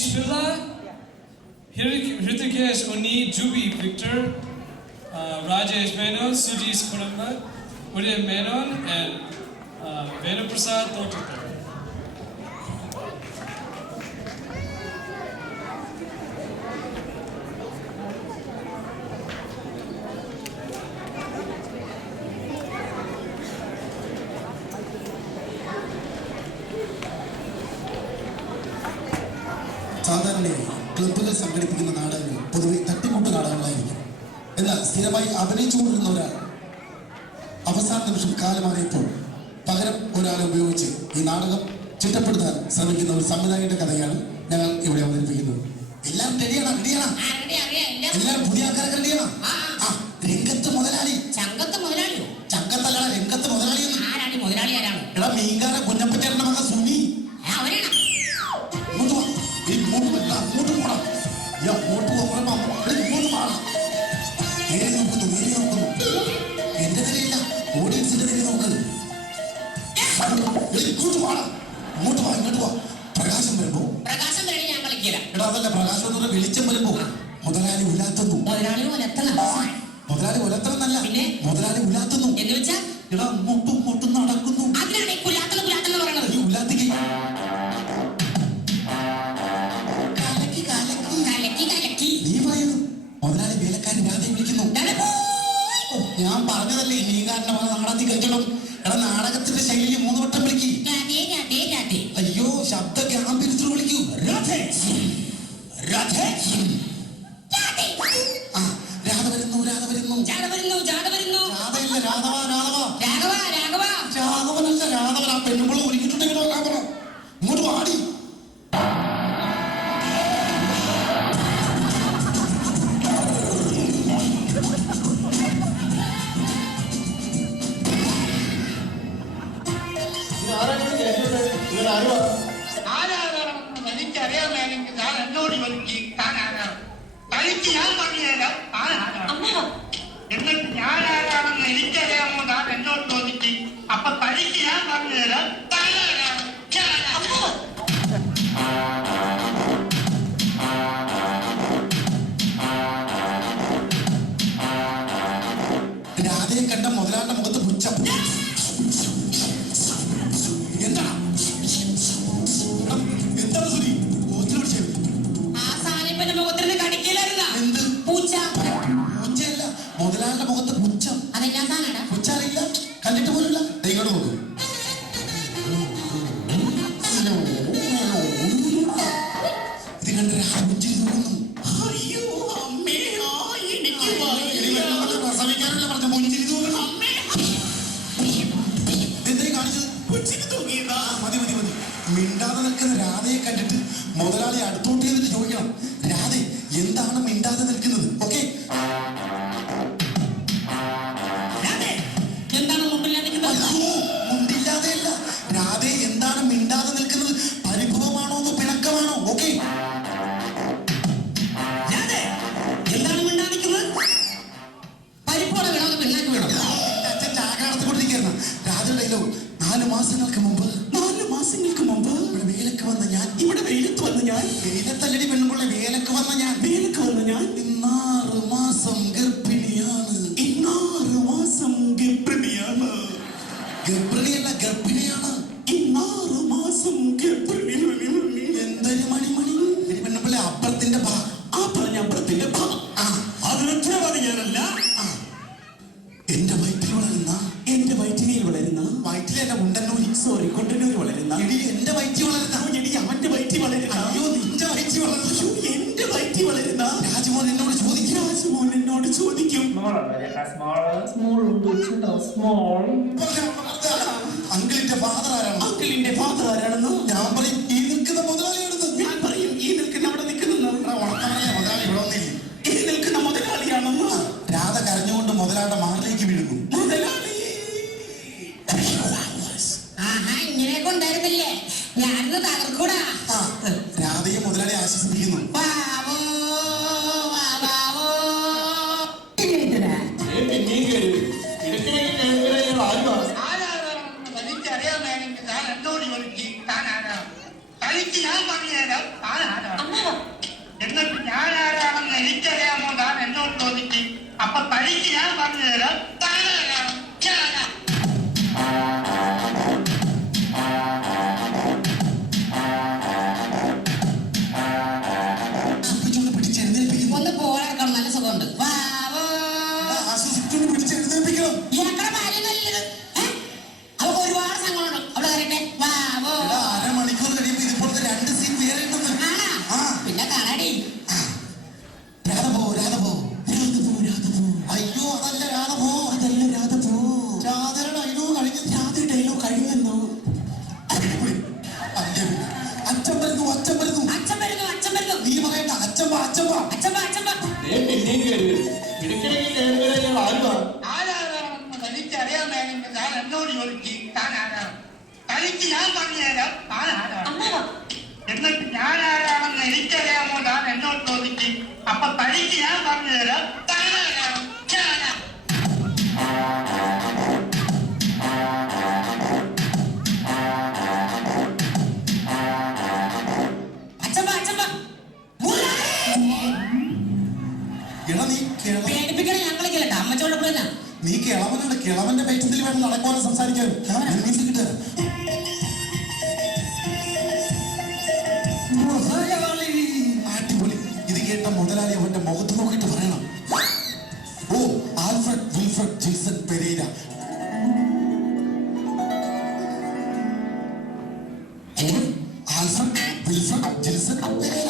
Manish Pilla, Hrithikesh Oni, Jubi Victor, Rajesh Menon, Sujis Kuramba, William Menon, and Venuprasad Totukar. സാധാരണയായി ക്ലബ്ബുകൾ സംഘടിപ്പിക്കുന്ന നാടകങ്ങൾ പൊതുവെ തട്ടിക്കൂട്ട് നാടകങ്ങളായിരിക്കും. എന്നാൽ സ്ഥിരമായി അഭിനയിച്ചുകൊണ്ടിരുന്ന ഒരാൾ അവസാന നിമിഷം കാലമാറിയപ്പോൾ പകരം ഒരാളെ ഉപയോഗിച്ച് ഈ നാടകം ചിട്ടപ്പെടുത്താൻ ശ്രമിക്കുന്ന ഒരു സംവിധായകന്റെ കഥയാണ് ഞങ്ങൾ ഇവിടെ അവതരിപ്പിക്കുന്നത്. എല്ലാവരും റെഡിയാണോ? എല്ലാവരും പുതിയ ആൾക്കാരൊക്കെ റെഡിയാണോ? രംഗത്ത് മുതലാളി. ചങ്കത്തല്ല, രംഗത്ത് മുതലാളി. എടാ മീൻകാര കുഞ്ഞപ്പറ്റേരുടെ മകൻ സുനി. എന്റെ നിലയില്ല, ഓഡിയൻസിന്റെ നില നോക്ക്. ഇങ്ങോട്ട് വാ, ഇങ്ങോട്ട് വാ. പ്രകാശം വരുമ്പോ എടാ അതല്ല, പ്രകാശം എന്ന് പറഞ്ഞാൽ വെളിച്ചം വരുമ്പോ മുതലാളി ഉലാത്തുന്നു. മുതലാളി ഉലത്തണമെന്നല്ല, മുതലാളി ഉലാത്തുന്നു. എടാ അങ്ങോട്ടും ഇങ്ങോട്ടും നടക്കുന്നു. ഈ ഉലാത്തിക്ക് നീ പറയുന്നു മുതലാളി വേലക്കാരൻ രാധയെ വിളിക്കുന്നു. ഞാൻ പറഞ്ഞതല്ലേ നീകാരന്റെ മകൻ നാടകത്തിൽ കഴിക്കണം. എടാ നാടകത്തിന്റെ ശൈലിയിൽ 3 വട്ടം വിളിക്കും. അയ്യോ ശബ്ദ ഗാംഭീര്യത്തിൽ വിളിക്കൂ. രാധ വരുന്നു. രാധയല്ല, രാഘവനല്ല, രാഘവൻ. ആ പെണ്ണുമ്പോൾ ഒരുക്കിയിട്ടുണ്ടെങ്കിലോ രാഘവൻ ഇങ്ങോട്ട് പാടി. എനിക്കറിയാമെങ്കിൽ ഞാൻ എന്നോട് ചോദിക്കും താൻ ആരാണ്. തനിക്ക് ഞാൻ പറഞ്ഞുതരാം താൻ ആരാണ്. എന്നിട്ട് ഞാൻ ആരാണെന്ന് എനിക്കറിയാമോ താൻ എന്നോട് ചോദിക്കും. അപ്പൊ തനിക്ക് ഞാൻ പറഞ്ഞുതരാം താൻ ആരാണ്. രാധയെ കണ്ട മുതലാളിന്റെ മുഖത്ത് പുച്ഛം. എന്താണ് സുനി? എന്ത് പൂച്ചയല്ല, മുതലാളിന്റെ മുഖത്ത് പുച്ഛം. പുച്ഛ അറിയില്ല, കണ്ടിട്ട് പോലില്ല. ഇങ്ങോട്ട് നോക്കും. ഇത് കണ്ട രാജി തോന്നുന്നു. പ്രസവിക്കാനല്ല പറഞ്ഞ മുഞ്ചിരി തോന്നുന്നു. എന്തായി കാണിച്ചത്? മതി. മിണ്ടാതെ നിൽക്കുന്ന രാധയെ കണ്ടിട്ട് മുതലാളി അടുത്തോട്ട് എന്നിട്ട് ചോദിക്കണം, രാധെ എന്താണ് മിണ്ടാതെ നിൽക്കുന്നത്? ഓക്കെ, മുണ്ടില്ലാതെയല്ല. രാധെ എന്താണ് മിണ്ടാതെ നിൽക്കുന്നത്? പരിഭവമാണോ അതോ പിണക്കമാണോ? ഓക്കെ, അച്ഛൻ ചാക നടത്തിക്കൊണ്ടിരിക്കുകയായിരുന്നു. രാധയുടെ ഡയലോഗ്. 4 മാസങ്ങൾക്ക് മുമ്പ് ഇവിടെ വെയിലത്ത് വന്ന ഞാൻ വെയിലത്തല്ലടി പെണ്ണുപിള്ള, വേലക്ക് വന്ന ഞാൻ 6 മാസം ഗർഭിണിയാണ്. ഗർഭിണിയല്ല, ഗർഭിണിയാണ്. 6 മാസം എന്തൊരു മണി പെണ്ണുപിള്ള. അപ്പുറത്തിന്റെ എന്റെ വയറ്റിൽ വളരുന്ന വയറ്റിലല്ല ഉണ്ടന്നൂരി, സോറി കൊണ്ടന്നൂരി വളരുന്ന എന്റെ വയറ്റിൽ വളരുന്ന അവന്റെ വയറ്റിൽ വളരുന്ന. അയ്യോ നിന്റെ വയറ്റിൽ വളരുന്ന, എന്റെ വയറ്റിൽ വളരുന്ന. രാജ്മോഹൻ എന്നോട് ചോദിക്കും അങ്കിളിന്റെ ഫാദർ ആരാണെന്ന്. ഞാൻ പറയും ഈ നിൽക്കുന്ന മുതലാളിയാണെന്ന്. ഞാൻ പറയും ഈ നിൽക്കുന്ന അവിടെ നിൽക്കുന്ന മുതലാളി ഇവിടെ ഒന്നില്ല, ഈ നിൽക്കുന്ന മുതലാളിയാണെന്ന്. രാധ കരഞ്ഞുകൊണ്ട് മുതലാളിയുടെ മാറിലേക്ക് വീഴുന്നു. മുതലാളി രാധയെ മുതലാളി ആശ്വസിപ്പിക്കുന്നു. എനിക്കറിയാമെങ്കിൽ ഞാൻ എന്നോട് ചോദിക്കും താൻ ആരാണ്. തനിക്ക് ഞാൻ പറഞ്ഞുതരാം താൻ ആരാണ്. കഴിഞ്ഞല്ലോ. അച്ഛൻ വരുന്നു, അച്ഛൻ വരുന്നു. നീ പറയണ്ട, അച്ഛൻ വാ, അച്ഛൻ വാ. ആരാണെന്ന് തനിക്കറിയാമെങ്കിൽ താൻ എന്നോട് ചോദിച്ച് താൻ ആരാണ്? തനിക്ക് ഞാൻ പറഞ്ഞു തരാം താൻ ആരാണ്. എന്നിട്ട് ഞാൻ ആരാണെന്ന് എനിക്കറിയാമോ താൻ എന്നോട് ചോദിച്ച് അപ്പൊ തനിക്ക് ഞാൻ പറഞ്ഞു തരാം താൻ ആരാണ്. ഞാനാ. എടാ നീ കിളവനാണ്. കിളവന്റെ പേച്ചത്തിൽ വേണം നടക്കുവാനും സംസാരിക്കാനും. കിട്ടുക അടിപൊളി. ഇത് കേട്ട മുതലാളി അവന്റെ മുഖത്ത് നോക്കിയിട്ട് പറയണം, ഓ ആൽഫ്രഡ് വിൽഫ്രഡ് ജിൽസൺ പെരേര. ആൽഫ്രഡ് വിൽഫ്രഡ് ജിൽസൺ പെരേര.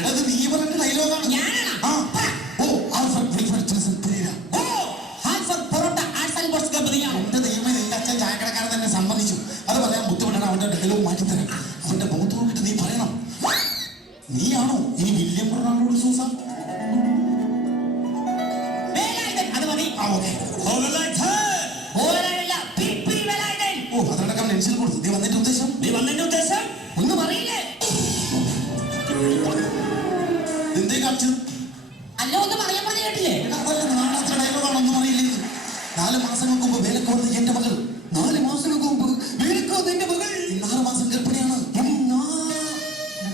എടത് നീ പറഞ്ഞ ഡയലോഗാണ്. ഓ ആൽഫ്രഡ് വിൽഫ്രഡ് ജിൽസൺ പെരേര. എന്റെ ദൈവമേ, നിന്റെ അച്ഛൻ ചായക്കടക്കാരൻ തന്നെ സമ്മതിച്ചു. അത് പറയാൻ ബുദ്ധിമുട്ടാണ്. അവന്റെ ഡയലോഗ് മാറ്റിത്തരാം. അവന്റെ മുഖത്ത് നോക്കിയിട്ട് നീ പറയണം, നീയാണോ ഈ വില്യം റൊണാൾഡോ സൂസ? ഓ അതിനടക്കം നെൻസിൽ കൊടുത്തു. നീ വന്നിട്ട് ഉദ്ദേശം ഒന്ന് പറയില്ലേ? എന്തേ കാണിച്ചത്? നാളത്തെ ഡയലോഗാണൊന്നും അറിയില്ലേ? 4 മാസങ്ങൾക്ക് മുമ്പ് വേലക്ക് വന്ന എന്റെ മകൾ 4 മാസങ്ങൾക്ക് മുമ്പ് വേലക്ക് വന്ന എന്റെ മകൾ 6 മാസം ഗർഭിണിയാണ്.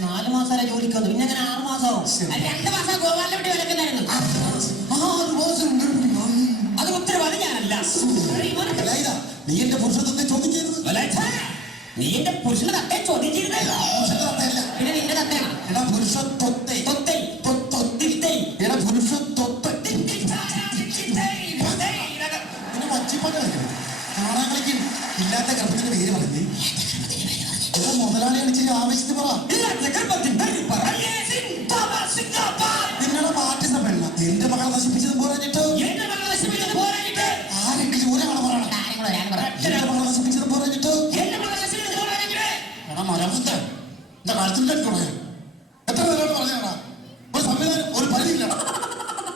4 മാസം ജോലിക്ക് വന്നു. പിന്നെ 6 മാസമോ? 2 മാസം ഗോപാലിനെ വിട്ട് വിലക്കുന്നായിരുന്നു. 6 മാസം ഗർഭിണിയായി. അത് ഉത്തരവാദി ഞാനല്ല. നീ എന്റെ പുരുഷത്വത്തെ ചോദ്യം ചെയ്തത്. നീ എന്റെ പുരുഷന്റെ തത്തെ ചോദ്യം ചെയ്തല്ലോ. പുരുഷത്വത്തല്ല, പിന്നെ നിന്റെ തത്തയാണ്. എടാ പുരുഷത്വത്തെ. എടാ പുരുഷത്വത്തെ. പിന്നെ വച്ചിപ്പാട്ട് കളിക്കണം. കാണാൻ കളിക്കും. ഇല്ലാത്ത ഗർഭത്തിന്റെ പേര് പറഞ്ഞേ. എടാ മുതലാളിയാണ്. ഇച്ചിരി ആവേശത്തിൽ പറ. നിങ്ങളുടെ പാർട്ടിസ പെണ്ണ എന്റെ മകളെ നശിപ്പിച്ചത് പോരാഞ്ഞിട്ട് ആരെങ്കിലും ജോലിയാണ് പറയണം. എന്റെ മകളെ നശിപ്പിച്ചത് പോരാഞ്ഞിട്ട് എടാ മരമുത്ത എന്റെ കഴുത്തിൽ കെട്ടോളെ. എത്ര നേരമാണ് പറഞ്ഞാടാ? ഒരു സംവിധാനം, ഒരു പരിധിയില്ലടാ.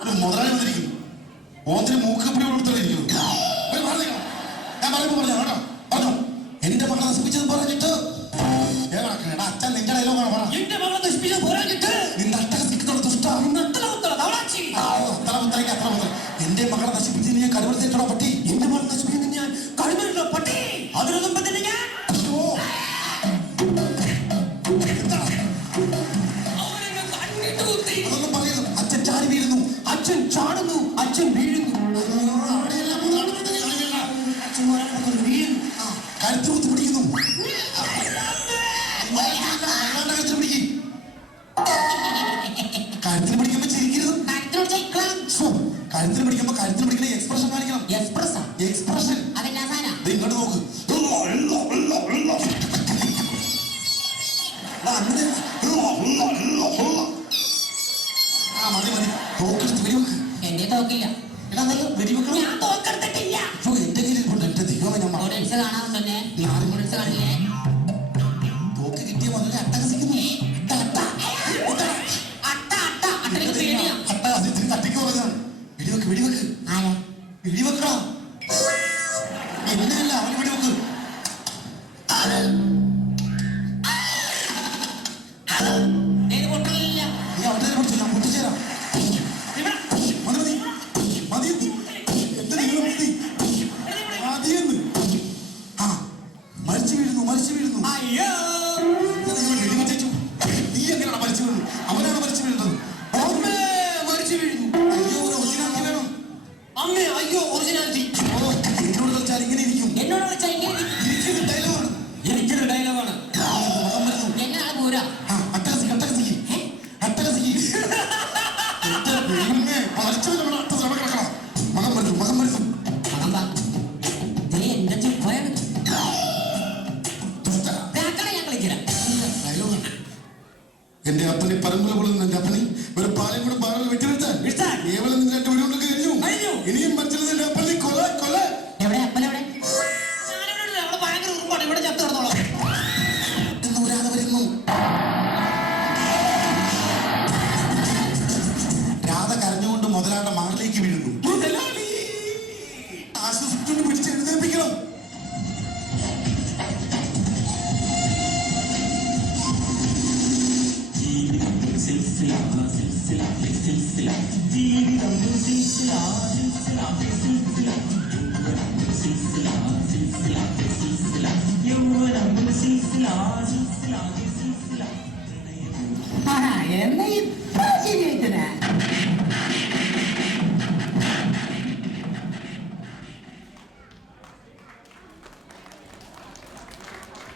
ഒരു മുതലാളി വന്നിരിക്കുന്നു. ഓന്തിന് മൂക്കപ്പിടി കൊടുത്തിരിക്കുന്നു. ഞാൻ പറയുമ്പോ പറഞ്ഞോ കേട്ടോ, പറഞ്ഞോ. എന്റെ മകളെ നശിപ്പിച്ചത് പോരാഞ്ഞിട്ട് എടാ അച്ഛൻ നിന്റെ ഡയലോഗാണ് പറ. എന്റെ മകളെ നശിപ്പിച്ചത് പോരാഞ്ഞിട്ട് നിന്റെ അട്ടഹസിക്കുന്ന ദുഷ്ട എന്റെ മകളെ നശിപ്പിച്ചതിന് ഞാൻ കടുവെടുത്തിട്ടോ പട്ടി. എന്റെ മകളെ നശിപ്പിച്ചതിന് ഞാൻ കഴിവുള്ള പട്ടി. അതിനു മുമ്പ് തന്നെ ഞാൻ അതൊന്നും പറയരുത്. അച്ഛൻ ചാടി വീഴുന്നു. അച്ഛൻ ചാടുന്നു, അച്ഛൻ വീഴുന്നു. കഴുത്ത് കുത്തി പിടിക്കുന്നു. കഴുത്തിന് പിടിക്കുമ്പോ ചിരിക്കരുത്. കഴുത്തിന് പിടിക്കണ എക്സ്പ്രഷൻ കാണിക്കണം. എക്സ്പ്രഷൻ ഇങ്ങോട്ട് നോക്ക്. മതി തോക്കെടുത്ത് വെടിവെക്ക്. എന്റെ തോക്കില്ല. എടാ വെടിവെക്കണം. ഞാൻ തോക്കെടുത്തിട്ടില്ല. എന്റെ കയ്യിൽ എന്റെ ദൈവമേ, ഞാൻ കാണാറുണ്ടല്ലേ? കാണില്ലേ? തോക്ക് കിട്ടിയ മുതലേ അട്ടഹസിക്കുന്നു. തട്ടിക്ക് പറഞ്ഞാണ്. വെടിവെക്ക്. വെടിവെക്കടാ. എന്നെയല്ല, അവന് വെടിവെക്ക്. നീ അവന്റെ പിടിച്ചു. ഞാൻ പൊട്ടിച്ചേരാം. മതി എന്റെ ദൈവം മതിയെന്ന്. ആ മരിച്ചു വീഴുന്നു. വെടിവെച്ചു. നീ എങ്ങനെയാണ് മരിച്ചു വീഴുന്നത്? അവനാണ് മരിച്ചു വീഴുന്നത്. അമ്മേ അയ്യോ ഒറിജിനാലിറ്റി. എന്നോട് കളിച്ചാൽ ഇങ്ങനെ ഇരിക്കും. എനിക്കൊരു ഡയലോഗാണ്. എങ്ങനെയാണ് പൂരാ? അട്ടഹസിക്ക്. മകം മരിച്ചു. എന്റെ അപ്പനെ പരമ്പര കൊള്ളുന്ന എന്റെ അപ്പനെ ഒരു പാലം കൂടെ പാറൽ വെട്ടിവെച്ചാൽ കേവലം നിന്റെ 2 വീടുകൾ കഴിഞ്ഞു. ഇനിയും മറ്റുള്ളതില്ല പള്ളി കൊല കൊല. എവിടെ അപ്പൻ എവിടെ? ഞാനിവിടെ അവിടെ ഭയങ്കര ഉറുമ്പാണ്, ഇവിടെ ചത്ത് കിടന്നോളാം. എന്ന് ഒരാളെ വരുന്നു. രാധ കരഞ്ഞുകൊണ്ട് മുതലാണ്ട മാറിലേക്ക് വീഴുന്നു. ആശ്വസിച്ചുകൊണ്ട് പിടിച്ച് എഴുന്നേൽപ്പിക്കണം.